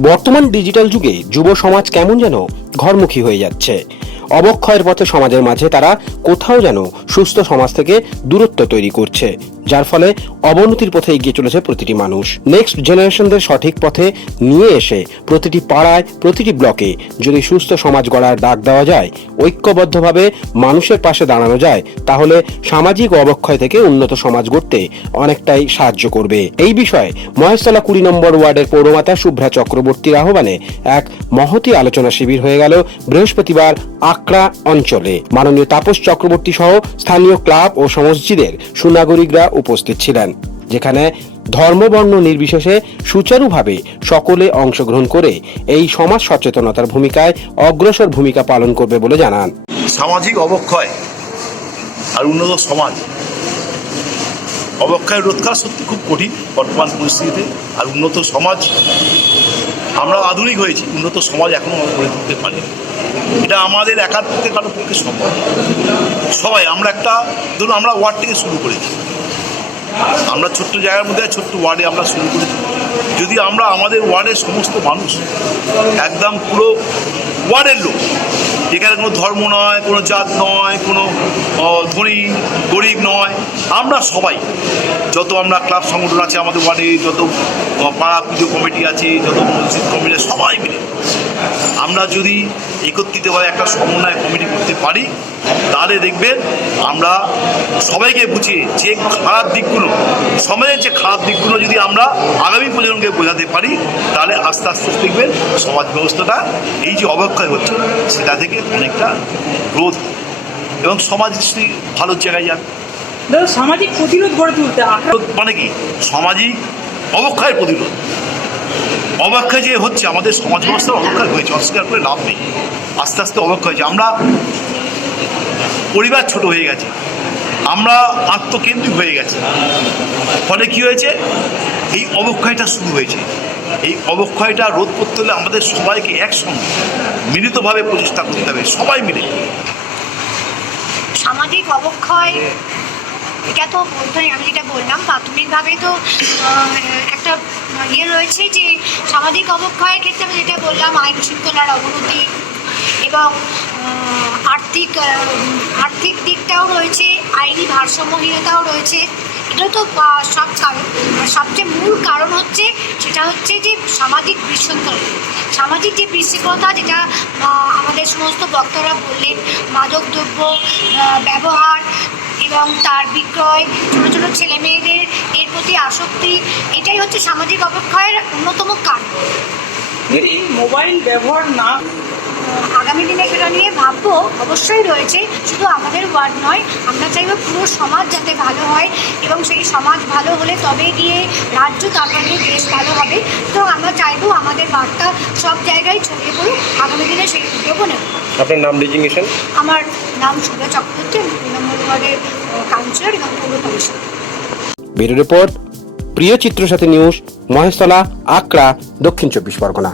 বর্তমান ডিজিটাল যুগে যুব সমাজ কেমন যেন ঘরমুখী হয়ে যাচ্ছে। অবক্ষয়ের পথে সমাজের মাঝে তারা কোথাও যেন সুস্থ সমাজ থেকে দূরত্ব তৈরি করছে। যার ফলে অবনতির পথে এগিয়ে চলেছে প্রতিটি মানুষ। নেক্সট জেনারেশনদের সঠিক পথে নিয়ে এসে প্রতিটি পাড়ায়, প্রতিটি ব্লকে যদি সুস্থ সমাজ গড়ার ডাক দেওয়া যায়, ঐক্যবদ্ধভাবে মানুষের পাশে দাঁড়ানো যায়, তাহলে সামাজিক অবক্ষয় থেকে উন্নত সমাজ গড়তে অনেকটাই সাহায্য করবে। এই বিষয়ে মহেশতলা কুড়ি নম্বর ওয়ার্ডের পৌরমাতা শুভ্রা চক্রবর্তীর আহ্বানে এক মহতি আলোচনা শিবির হয়ে গেল বৃহস্পতিবার আকড়া অঞ্চলে। মাননীয় তাপস চক্রবর্তী সহ স্থানীয় ক্লাব ও সমসজিদের সুনাগরিকরা উপস্থিত ছিলেন, যেখানে ধর্মবর্ণ নির্বিশেষে সুচারুভাবে সকলে অংশগ্রহণ করে এই সমাজ সচেতনতার ভূমিকায় অগ্রসর ভূমিকা পালন করবে বলে জানান। সামাজিক অবক্ষয় আর উন্নত সমাজ। অবক্ষয় রোধ করা সত্যি খুব কঠিন বর্তমান পরিস্থিতিতে। আর উন্নত সমাজ, আমরা আধুনিক হয়েছি, উন্নত সমাজ এখনও গড়ে তুলতে পারি এটা আমাদের একার পক্ষে কারোর পক্ষে সম্ভব সবাই, আমরা একটা, ধরুন আমরা ওয়ার্ড থেকে শুরু করেছি। আমরা ছোট্ট জায়গার মধ্যে ছোট্ট ওয়ার্ডে আমরা শুরু করেছি। যদি আমরা আমাদের ওয়ার্ডের সমস্ত মানুষ একদম পুরো ওয়ার্ডের লোক যেখানে কোনো ধর্ম নয়, কোনো জাত নয়, কোনো ধনী, গরিব নয়, আমরা সবাই, যত আমরা ক্লাব সংগঠন আছে আমাদের ওয়ার্ডে, যত পাড়া পুজো কমিটি আছে, যত মসজিদ কমিটি সবাই মিলে আমরা যদি একত্রিতভাবে একটা সমন্বয় কমিটি করতে পারি তাহলে দেখবেন আমরা সবাইকে বুঝিয়ে যে খারাপ দিকগুলো সমাজের যে খারাপ দিকগুলো যদি আমরা আগামী প্রজন্মকে বোঝাতে পারি তাহলে আস্তে আস্তে দেখবেন সমাজ ব্যবস্থাটা এই যে অবক্ষয় হচ্ছে সেটা থেকে অনেকটা রোধ এবং সমাজ ভালো জায়গায় যাবে সামাজিক প্রতিরোধ গড়ে তুলতে মানে কি? সামাজিক অবক্ষয়ের প্রতিরোধ। অবক্ষয় যে হচ্ছে, আমাদের সমাজ ব্যবস্থার অবক্ষয় হয়েছে, অস্বীকার করে লাভ নেই। আস্তে আস্তে অবক্ষয় হয়েছে আমরা পরিবার ছোট হয়ে গেছে, আমরা আত্মকেন্দ্রিক হয়ে গেছে। ফলে কি হয়েছে? এই অবক্ষয়টা শুরু হয়েছে। এই অবক্ষয়টা রোধ করতে হলে আমাদের সবাইকে একসঙ্গে মিলিতভাবে প্রচেষ্টা করতে হবে, সবাই মিলে। সামাজিক অবক্ষয় এটা তো বলতে আমি যেটা বললাম, প্রাথমিকভাবে তো একটা ইয়ে রয়েছে যে সামাজিক অবক্ষয়ের ক্ষেত্রে আমি যেটা বললাম, আইন শৃঙ্খলার অবনতি এবং আর্থিক আর্থিক দিকটাও রয়েছে, আইনি ভারসাম্যহীনতাও রয়েছে। এটা তো সব কারণ সবচেয়ে মূল কারণ হচ্ছে, সেটা হচ্ছে যে সামাজিক বিশৃঙ্খলা। সামাজিক যে বিশৃঙ্খলতা, যেটা আমাদের সমস্ত বক্তারা বললেন, মাদকদ্রব্য ব্যবহার এবং তার বিক্রয় ছোটো ছোটো ছেলে মেয়েদের এর প্রতি আসক্তি এটাই হচ্ছে সামাজিক অবক্ষয়ের অন্যতম কারণ। মোবাইল ব্যবহার না আগামী দিনে সেটা নিয়ে ভাববো অবশ্যই রয়েছে। শুধু আমাদের ওয়ার্ড নয় আমরা চাইব পুরো সমাজ যাতে ভালো হয় এবং সেই সমাজ ভালো হলে তবে গিয়ে রাজ্য তারপরে দেশ ভালো হবে। তো আমরা চাইব আমাদের বার্তা সব জায়গায় ছড়িয়ে পড়ুক আগামী দিনে সেই উদ্যোগও নেব আপনার নাম ডিজিগনেশন আমার নাম সুধা চক্রবর্তী আমি নম্বর ওয়ার্ডের কাউন্সিলর এবং পৌর পরিষদ ব্যুরো রিপোর্ট প্রিয় চিত্র সাথে নিউজ মহেশতলা আকড়া দক্ষিণ চব্বিশ পরগনা।